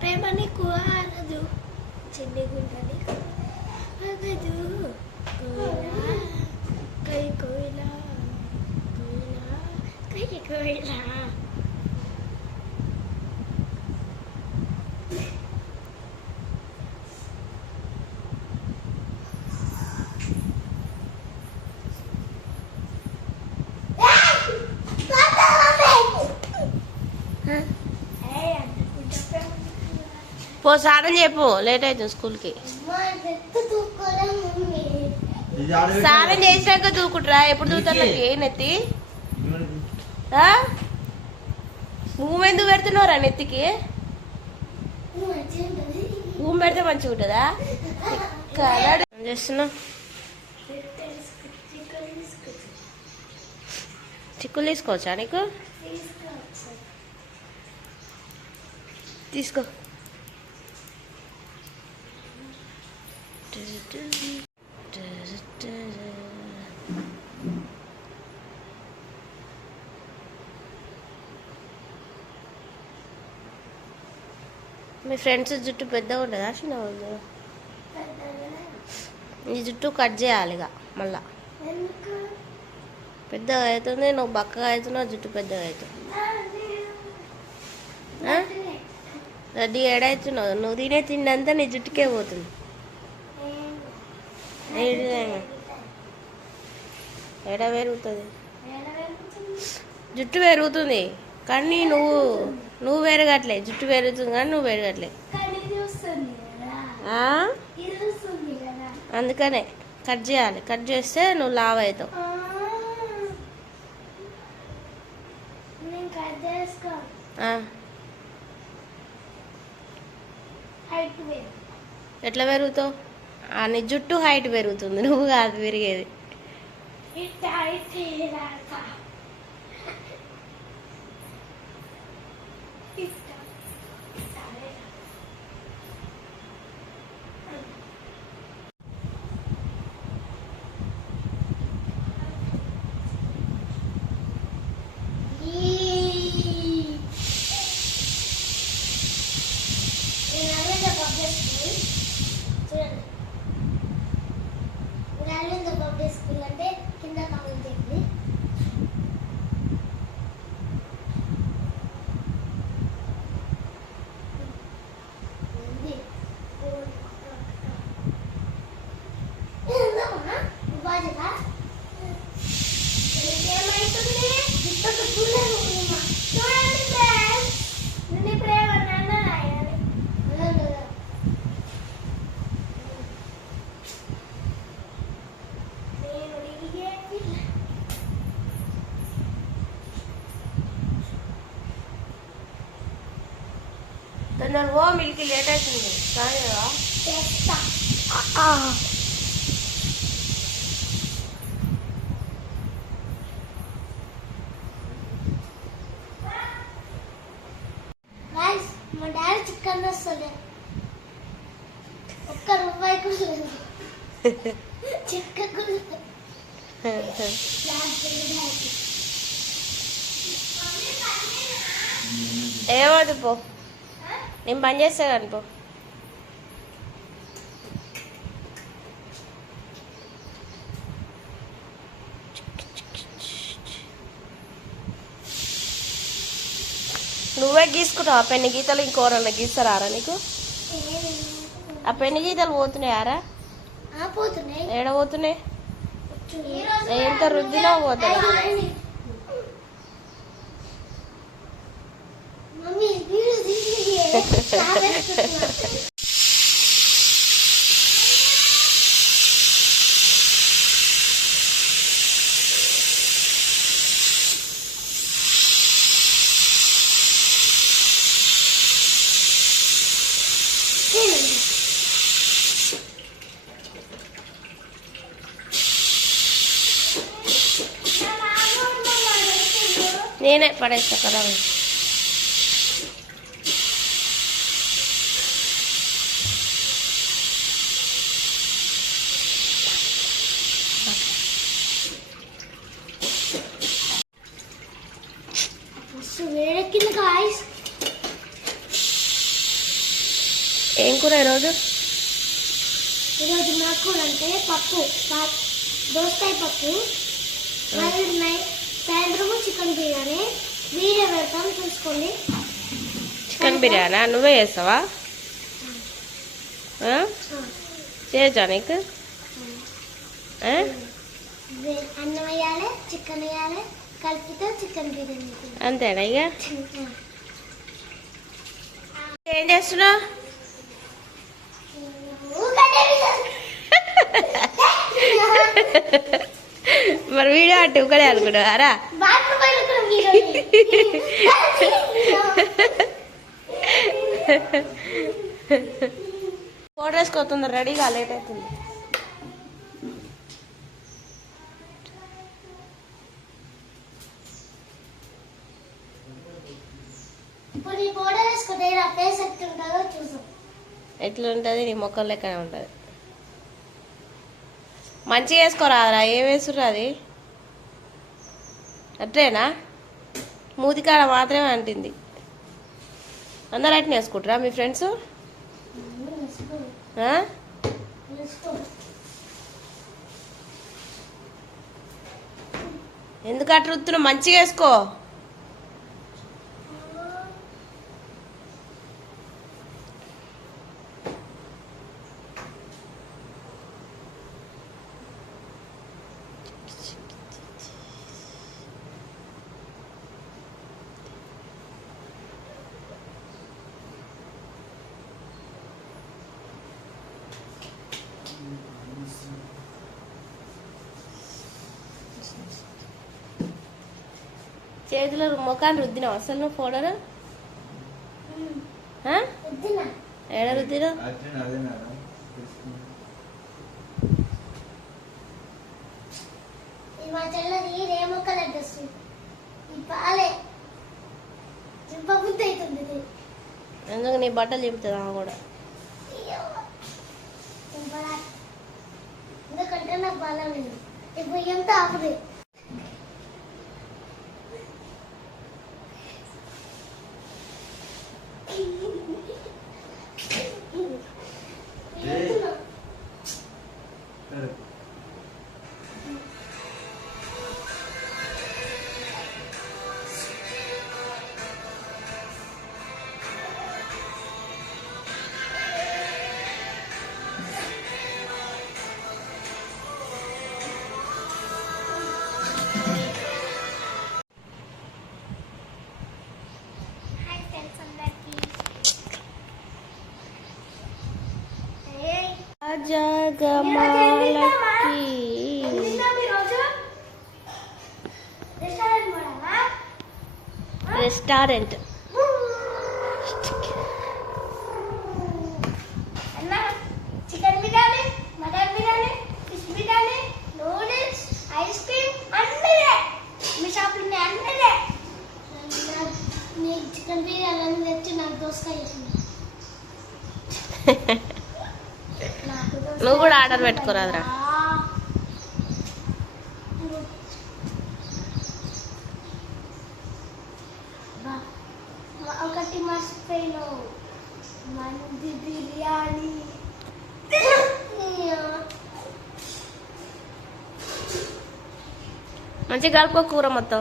ప్రేమ నీకు ఆరదు చిన్ని గుండె నీకు ఆగదు కోయిలా కై కోయిలా కోయిలా కై కోయిలా పో స్నానం చెప్పు లేట్ అవుతుంది స్కూల్కి. స్నానం చేసినాక దూకుంటురా. ఎప్పుడు దూకుతారు నెత్తి? భూమి ఎందుకు పెడుతున్నావురా నెత్తికి? భూమి పెడితే మంచిగా ఉంటుందా? ఏం చేస్తున్నావు? చిక్కులు తీసుకోవచ్చా నీకు? తీసుకో. మీ ఫ్రెండ్స్ జుట్టు పెద్దగా ఉండదా చిన్నగా ఉండదా? నీ జుట్టు కట్ చేయాలి ఇక మళ్ళా. పెద్దగా అవుతుంది, నువ్వు బక్కగా అవుతున్నావు, జుట్టు పెద్దగా అవుతుంది. రెడ్డి ఏడవుతున్నావు? నువ్వు తినే తిండంతా నీ జుట్టుకే పోతుంది. ఎడ పెరుగుతుంది? జుట్టు పెరుగుతుంది కానీ నువ్వు పెరగట్లే. జుట్టు పెరుగుతుంది కానీ నువ్వు పెరగట్లే. అందుకనే కట్ చేయాలి. కట్ చేస్తే నువ్వు లావ్ అవుతావు. ఎట్లా పెరుగుతావు? నీ జుట్టు హైట్ పెరుగుతుంది, నువ్వు కాదు పెరిగేది. తొందర ఓ మిల్కి లేట్ అవుతుంది. మా డాడీ చికెన్ వస్తుంది. ఒక్క రూపాయి చికెన్ ఏమదు పో, నేను పని చేస్తా కానీ పో. నువ్వే గీసుకుంటావు. ఆ పెన్ను గీతలు ఇంకోరన్నా గీస్తారా నీకు? ఆ పెన్ను గీతలు పోతున్నాయారా? ఏడ పోతున్నాయి? ఎంత రుద్దినా పోతాయి. నేనే పడేస్తా కదా. కూర ఈరోజు? ఈరోజు మా కూర అంటే పప్పు, దోసకాయ పప్పు, మరియు సాయంత్రము చికెన్ బిర్యానీ. వీడియో పెడతాం చూసుకోండి. చికెన్ బిర్యానీ నువ్వే చేస్తావా? చేయొచ్చా నీకు? అన్నం వేయాలి, చికెన్ వేయాలి, కలిపితే చికెన్ బిర్యానీ. అంతేనా? ఇక ఏం చేస్తున్నావు? మరి వీడియో అట్టి ఒకడే అనుకుంటారా? ఫోటో వేసుకోతుంది, రెడీగా లేట్ అవుతుంది. ఎట్లుంటుంది? నీ మొక్కలు లెక్కనే ఉంటుంది. మంచిగా వేసుకోరాదరా. ఏం వేసుర్రు అది? అట్లేనా? మూతికాడ మాత్రమే అంటుంది. అందరు అట్నే వేసుకుంటారా మీ ఫ్రెండ్స్? ఎందుకు అట్లా రుత్తున్నావు? మంచిగా వేసుకో. చేతిలో ముఖాన్ని రుద్దినావు అసలు నువ్వు ఫోటోలు? ఏడ రుద్దినావు? ఎందుకు నీ బట్టలు చెబుతుందా కూడా? ఎందుకంటే నాకు బలం లేదు. ఇప్పుడు ఎంత ఆపదే. జగమాలకి restaurant. Chicken biryani, mutton biryani, fish biryani, noodles, ice cream అన్నీ మీ షాప్లో ఉన్నాయి. అన్నీ నీ చికెన్ బిర్యానీ అన్ని తెచ్చి నాకు దోసకాయ చేసింది. నువ్వు కూడా ఆర్డర్ పెట్టుకోరాదురా. ఒకటి మర్చిపోయిన మంది బిర్యానీ. మంచిగా కలుపుకో కూర మొత్తం.